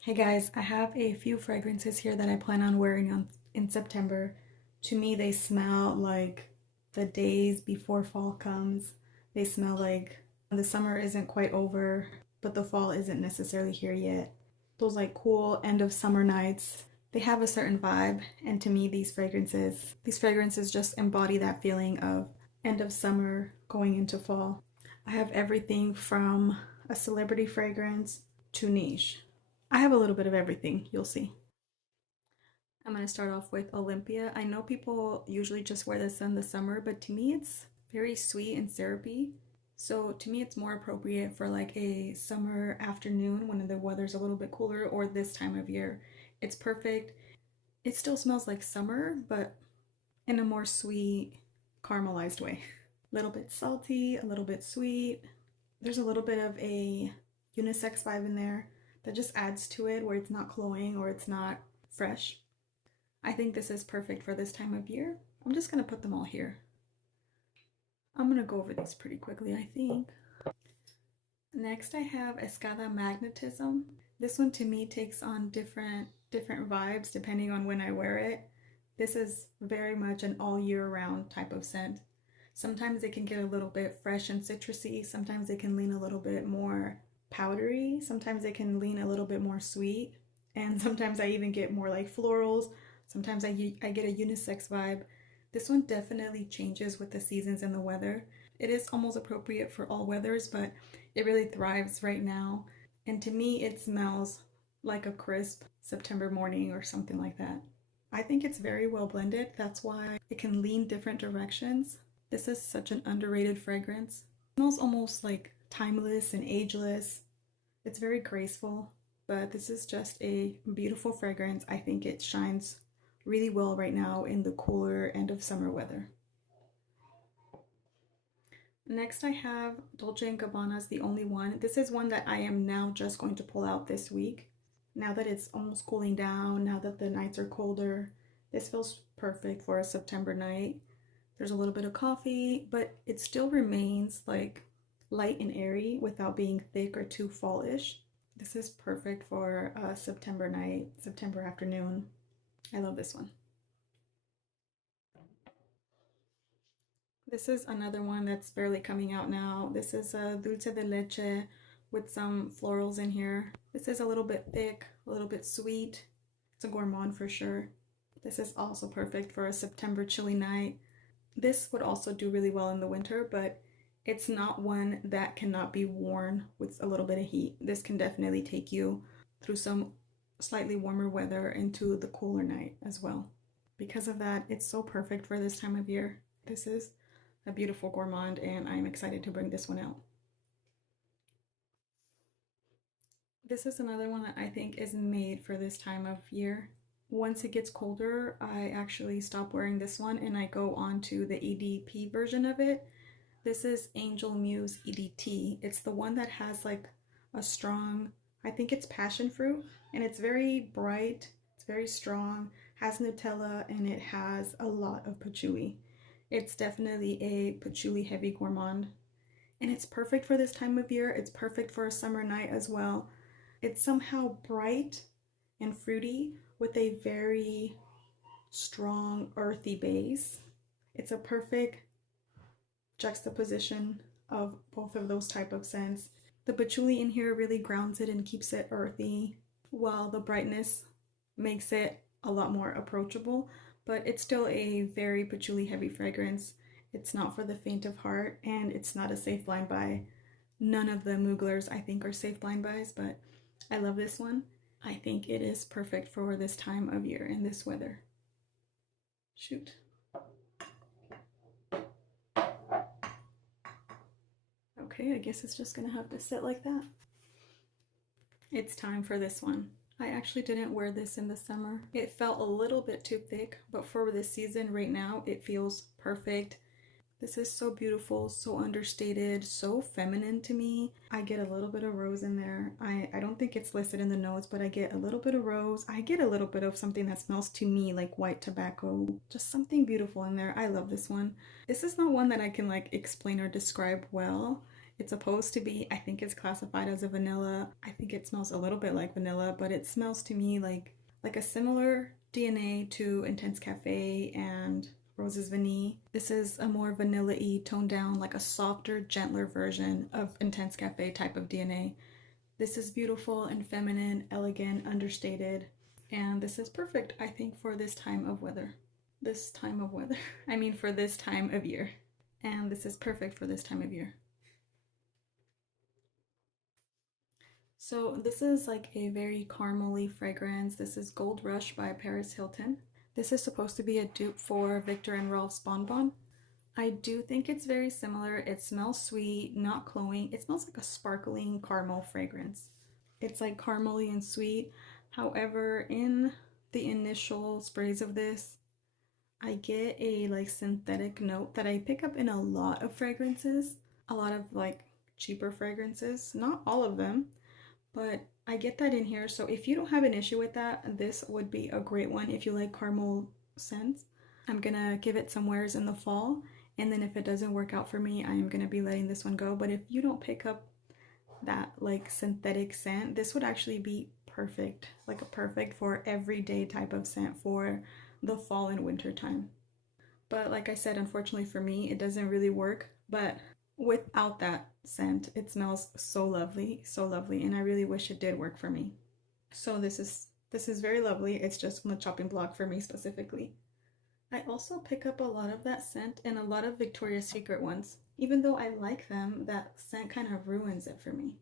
Hey guys, I have a few fragrances here that I plan on wearing in September. To me, they smell like the days before fall comes. They smell like the summer isn't quite over, but the fall isn't necessarily here yet. Those like cool end of summer nights, they have a certain vibe, and to me, these fragrances just embody that feeling of end of summer going into fall. I have everything from a celebrity fragrance to niche. I have a little bit of everything, you'll see. I'm going to start off with Olympea. I know people usually just wear this in the summer, but to me it's very sweet and syrupy. So to me it's more appropriate for like a summer afternoon when the weather's a little bit cooler, or this time of year. It's perfect. It still smells like summer, but in a more sweet, caramelized way. A little bit salty, a little bit sweet. There's a little bit of a unisex vibe in there that just adds to it, where it's not cloying or it's not fresh. I think this is perfect for this time of year. I'm just gonna put them all here. I'm gonna go over these pretty quickly, I think. Next I have Escada Magnetism. This one to me takes on different vibes depending on when I wear it. This is very much an all year round type of scent. Sometimes it can get a little bit fresh and citrusy. Sometimes it can lean a little bit more powdery. Sometimes it can lean a little bit more sweet. And sometimes I even get more like florals. Sometimes I get a unisex vibe. This one definitely changes with the seasons and the weather. It is almost appropriate for all weathers, but it really thrives right now. And to me, it smells like a crisp September morning or something like that. I think it's very well blended. That's why it can lean different directions. This is such an underrated fragrance. It smells almost like timeless and ageless. It's very graceful, but this is just a beautiful fragrance. I think it shines really well right now in the cooler end of summer weather. Next I have Dolce & Gabbana's The Only One. This is one that I am now just going to pull out this week. Now that it's almost cooling down, now that the nights are colder, this feels perfect for a September night. There's a little bit of coffee, but it still remains like light and airy without being thick or too fallish. This is perfect for a September night, September afternoon. I love this one. This is another one that's barely coming out now. This is a Dulce de Leche with some florals in here. This is a little bit thick, a little bit sweet. It's a gourmand for sure. This is also perfect for a September chilly night. This would also do really well in the winter, but it's not one that cannot be worn with a little bit of heat. This can definitely take you through some slightly warmer weather into the cooler night as well. Because of that, it's so perfect for this time of year. This is a beautiful gourmand, and I'm excited to bring this one out. This is another one that I think is made for this time of year. Once it gets colder, I actually stop wearing this one and I go on to the EDP version of it. This is Angel Muse EDT. It's the one that has like a strong, I think it's passion fruit, and it's very bright, it's very strong, has Nutella, and it has a lot of patchouli. It's definitely a patchouli heavy gourmand, and it's perfect for this time of year. It's perfect for a summer night as well. It's somehow bright and fruity with a very strong earthy base. It's a perfect juxtaposition of both of those type of scents. The patchouli in here really grounds it and keeps it earthy, while the brightness makes it a lot more approachable, but it's still a very patchouli heavy fragrance. It's not for the faint of heart, and it's not a safe blind buy. None of the Muglers I think are safe blind buys, but I love this one. I think it is perfect for this time of year and this weather. Shoot. Okay, I guess it's just gonna have to sit like that. It's time for this one. I actually didn't wear this in the summer. It felt a little bit too thick, but for this season right now, it feels perfect. This is so beautiful, so understated, so feminine to me. I get a little bit of rose in there. I don't think it's listed in the notes, but I get a little bit of rose. I get a little bit of something that smells to me like white tobacco. Just something beautiful in there. I love this one. This is not one that I can like explain or describe well. It's supposed to be, I think it's classified as a vanilla. I think it smells a little bit like vanilla, but it smells to me like a similar DNA to Intense Cafe and Roses Vanille. This is a more vanilla-y, toned down, like a softer, gentler version of Intense Cafe type of DNA. This is beautiful and feminine, elegant, understated, and this is perfect, I think, for this time of weather. This time of weather. I mean, for this time of year. And this is perfect for this time of year. So this is like a very caramely fragrance. This is Gold Rush by Paris Hilton. This is supposed to be a dupe for Viktor and Rolf's Bonbon. I do think it's very similar. It smells sweet, not cloying. It smells like a sparkling caramel fragrance. It's like caramely and sweet. However, in the initial sprays of this, I get a like synthetic note that I pick up in a lot of fragrances, a lot of like cheaper fragrances, not all of them, but I get that in here. So if you don't have an issue with that, this would be a great one if you like caramel scents. I'm gonna give it some wears in the fall, and then if it doesn't work out for me, I'm gonna be letting this one go. But if you don't pick up that like synthetic scent, this would actually be perfect, like a perfect for everyday type of scent for the fall and winter time. But like I said, unfortunately for me, it doesn't really work. But without that scent, it smells so lovely, and I really wish it did work for me. So this is very lovely. It's just on the chopping block for me specifically. I also pick up a lot of that scent in a lot of Victoria's Secret ones. Even though I like them, that scent kind of ruins it for me.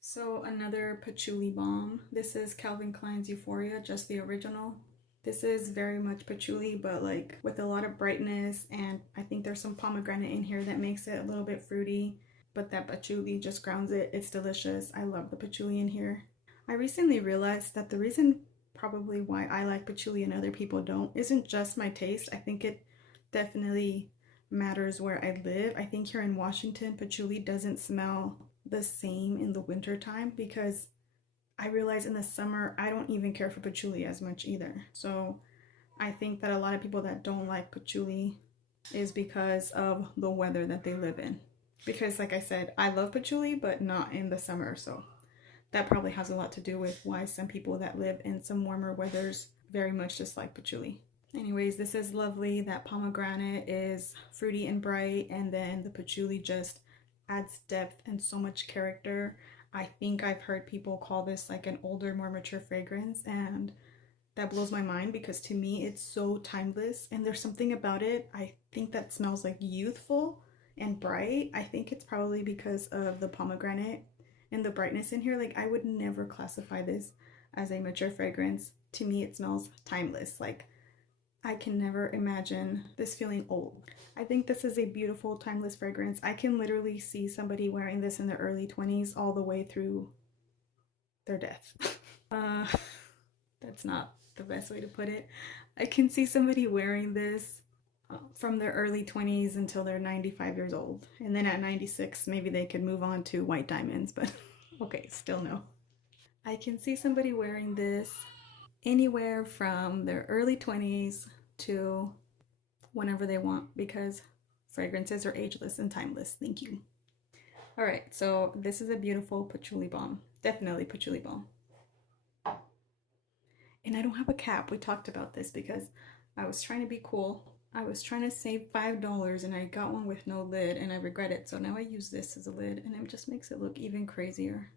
So another patchouli bomb. This is Calvin Klein's Euphoria, just the original. This is very much patchouli, but like with a lot of brightness, and I think there's some pomegranate in here that makes it a little bit fruity, but that patchouli just grounds it. It's delicious. I love the patchouli in here. I recently realized that the reason probably why I like patchouli and other people don't isn't just my taste. I think it definitely matters where I live. I think here in Washington, patchouli doesn't smell the same in the winter time, because I realize in the summer I don't even care for patchouli as much either. So I think that a lot of people that don't like patchouli is because of the weather that they live in. Because like I said, I love patchouli, but not in the summer. So that probably has a lot to do with why some people that live in some warmer weathers very much dislike patchouli. Anyways, this is lovely. That pomegranate is fruity and bright, and then the patchouli just adds depth and so much character. I think I've heard people call this like an older, more mature fragrance, and that blows my mind because to me it's so timeless, and there's something about it I think that smells like youthful and bright. I think it's probably because of the pomegranate and the brightness in here. Like I would never classify this as a mature fragrance. To me it smells timeless. Like I can never imagine this feeling old. I think this is a beautiful, timeless fragrance. I can literally see somebody wearing this in their early 20s all the way through their death. That's not the best way to put it. I can see somebody wearing this from their early 20s until they're 95 years old. And then at 96, maybe they could move on to white diamonds, but okay, still no. I can see somebody wearing this anywhere from their early 20s to whenever they want, because fragrances are ageless and timeless. Thank you. All right, so this is a beautiful patchouli bomb. Definitely patchouli bomb. And I don't have a cap. We talked about this because I was trying to be cool. I was trying to save $5 and I got one with no lid and I regret it. So now I use this as a lid and it just makes it look even crazier.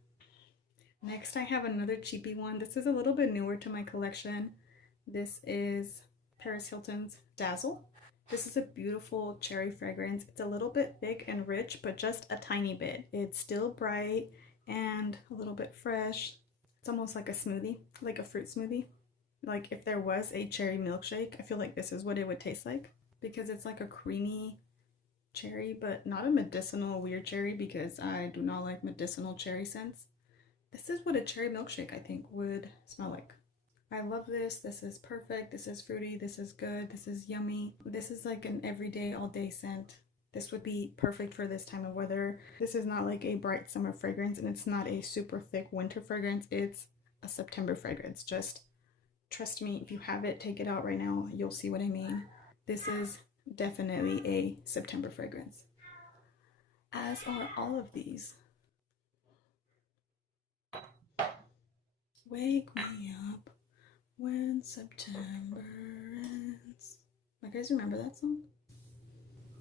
Next, I have another cheapy one. This is a little bit newer to my collection. This is Paris Hilton's Dazzle. This is a beautiful cherry fragrance. It's a little bit thick and rich, but just a tiny bit. It's still bright and a little bit fresh. It's almost like a smoothie, like a fruit smoothie. Like if there was a cherry milkshake, I feel like this is what it would taste like, because it's like a creamy cherry, but not a medicinal weird cherry, because I do not like medicinal cherry scents. This is what a cherry milkshake I think would smell like. I love this. This is perfect. This is fruity. This is good. This is yummy. This is like an everyday, all day scent. This would be perfect for this time of weather. This is not like a bright summer fragrance, and it's not a super thick winter fragrance. It's a September fragrance. Just trust me, if you have it, take it out right now. You'll see what I mean. This is definitely a September fragrance. as are all of these. Wake me up when September ends. You guys remember that song?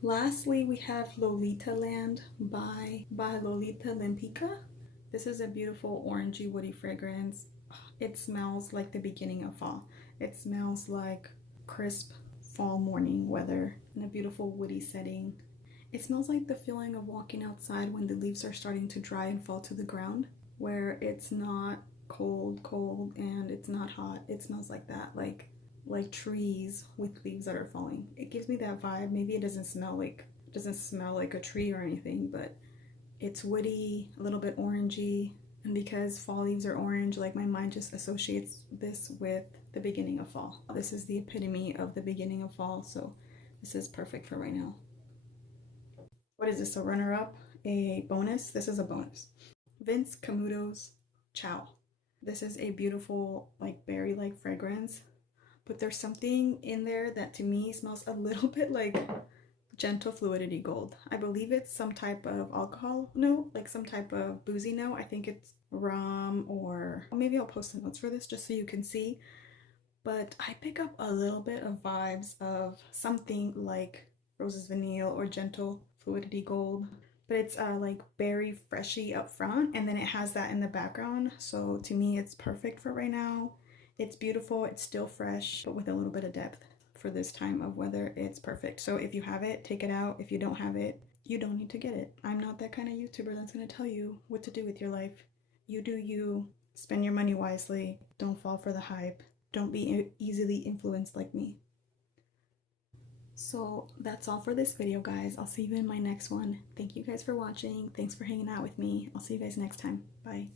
Lastly, we have Lolita Land by Lolita Lempicka. This is a beautiful orangey woody fragrance. It smells like the beginning of fall. It smells like crisp fall morning weather in a beautiful woody setting. It smells like the feeling of walking outside when the leaves are starting to dry and fall to the ground, where it's not cold and it's not hot. It smells like that, like trees with leaves that are falling. It gives me that vibe. Maybe it doesn't smell like a tree or anything, but it's woody, a little bit orangey, and because fall leaves are orange, like my mind just associates this with the beginning of fall. This is the epitome of the beginning of fall, so this is perfect for right now. What is this, a runner-up? A bonus? This is a bonus. Vince Camuto's Ciao. This is a beautiful, like, berry-like fragrance, but there's something in there that to me smells a little bit like gentle fluidity gold. I believe it's some type of alcohol note, like some type of boozy note. I think it's rum, or maybe I'll post the notes for this just so you can see. But I pick up a little bit of vibes of something like Roses Vanille or gentle fluidity gold. But it's like berry freshy up front, and then it has that in the background. So to me, it's perfect for right now. It's beautiful, it's still fresh, but with a little bit of depth. For this time of weather, it's perfect. So if you have it, take it out. If you don't have it, you don't need to get it. I'm not that kind of YouTuber that's going to tell you what to do with your life. You do you. Spend your money wisely. Don't fall for the hype. Don't be easily influenced like me. So that's all for this video, guys. I'll see you in my next one. Thank you guys for watching. Thanks for hanging out with me. I'll see you guys next time. Bye.